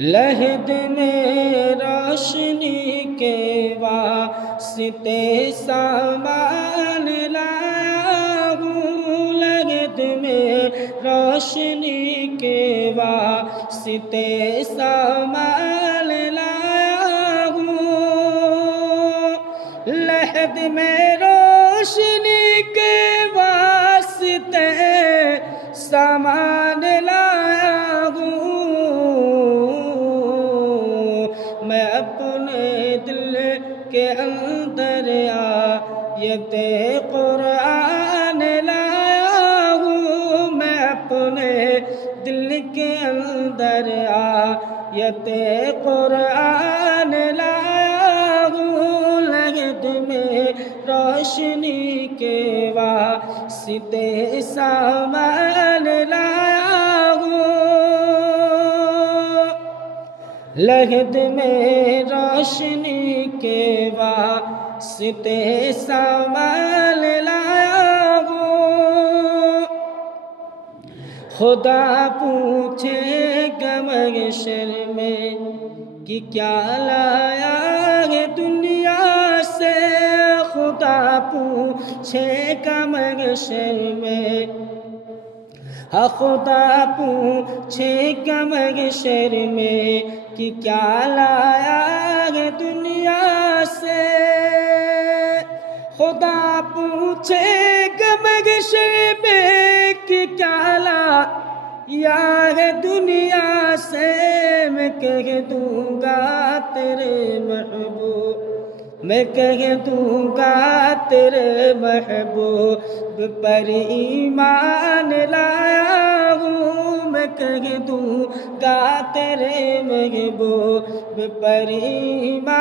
لحد میں روشنی کے واسطے سامان لایا ہوں، لحد میں روشنی کے واسطے سامان لایا ہوں، لحد میں روشنی کے واسطے سامان لایا ہوں، میں اپنے دل کے اندر آیت قرآن لایا ہوں، میں اپنے دل کے اندر آیت قرآن لایا ہوں، لحد میں روشنی کے واسطے سامان لایا ہوں، لحد میں روشنی کے واسطے سامان لایا ہوں، خدا پوچھے گا محشر میں کہ کیا لایا ہے دنیا سے، خدا پوچھے گا محشر میں، ہاں خدا پوچھے گا محشر میں کہ کیا لایا ہے دنیا سے، خدا پوچھے گا محشر میں کہ کیا لایا ہے دنیا سے، میں کہہ دوں گا تیرے محبوب، میں کہہ دوں گا تیرے محبوب پر ایمان لایا ہوں، میں کہہ دوں گا تیرے محبوب پر ایمان